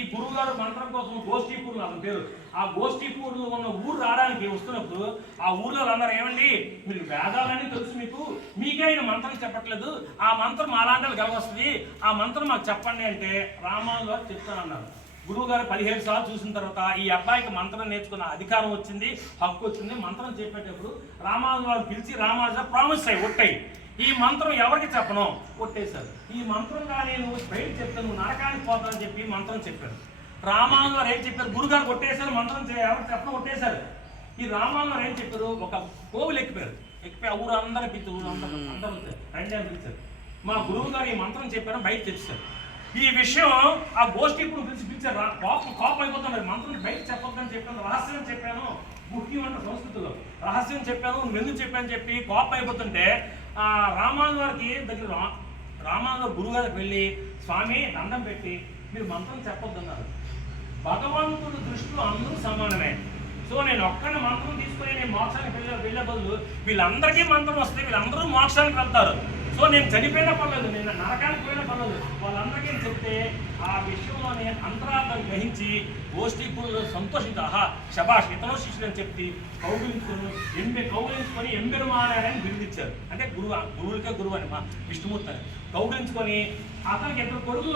ఈ గురువు గారు మంత్రం కోసం గోష్ఠీపూర్లు అతని పేరు. ఆ గోష్ఠీపూర్లు ఉన్న ఊరు రావడానికి వస్తున్నప్పుడు ఆ ఊర్లో అన్నారు, ఏమండి మీరు వేదాలని తెలుసు, మీకే ఆయన మంత్రం చెప్పట్లేదు, ఆ మంత్రం అలాంటి గెలవస్తుంది, ఆ మంత్రం మాకు చెప్పండి అంటే రామాను గారు చెప్తానన్నారు. గురువు గారు 17 సార్లు చూసిన తర్వాత ఈ అబ్బాయికి మంత్రం నేర్చుకున్న అధికారం వచ్చింది, హక్కు వచ్చింది. మంత్రం చెప్పేటప్పుడు రామాను గారు పిలిచి రామాను ప్రామిస్ అయ్యి ఒట్టాయి, ఈ మంత్రం ఎవరికి చెప్పను కొట్టేశారు. ఈ మంత్రంగా నేను బయట చెప్తాను, నువ్వు నరకానికి పోతానని చెప్పి మంత్రం చెప్పారు. రామాను గారు ఏం చెప్పారు, గురుగారు కొట్టేశారు, మంత్రం ఎవరికి చెప్పను కొట్టేశారు. ఈ రామాను గారు ఏం చెప్పారు, ఒక కోవిలు ఎక్కిపోయి ఊరు అందరూ పిలిచారు, అందరూ రండి అని పిలిచారు. మా గురువు గారు ఈ మంత్రం చెప్పారు, బయట తెచ్చారు. ఈ విషయం ఆ గోష్ఠి ఇప్పుడు పిలిచారు, కోపం అయిపోతున్నారు, మంత్రం బయట చెప్పొద్దని చెప్పాను, రహస్యం చెప్పాను, ముఖ్యం అంటే సంస్కృతిలో రహస్యం చెప్పాను, నువ్వు ఎందుకు చెప్పాను చెప్పి కోపం అయిపోతుంటే రామాను గారికి దగ్గర రామాను గారు గురువు గారికి వెళ్ళి, స్వామి దండం పెట్టి మీరు మంత్రం చెప్పొద్దన్నారు. భగవంతుడి దృష్టిలో అందరూ సమానమే. సో నేను ఒక్కడిని మంత్రం తీసుకొని నేను మోక్షానికి వెళ్ళే బదులు వీళ్ళందరికీ మంత్రం వస్తే వీళ్ళందరూ మోక్షానికి వెళ్తారు. సో నేను చనిపోయినా పర్లేదు, నేను నరకానికి పోయినా పర్లేదు, వాళ్ళందరికీ చెప్తే ఆ విషయంలోనే అంతరార్థం గ్రహించి గోష్ఠీపుల్లో సంతోషించి, ఆహా శబాష్ ఇతను శిష్యుడు అని చెప్పి కౌగిలించుకొని ఎంబెరుమానాడని బిరుదిచ్చారు. అంటే గురువులకే గురువు అని మా విష్ణుమూర్తి అని కౌగిలించుకొని అతనికి ఎప్పుడు కొడుకు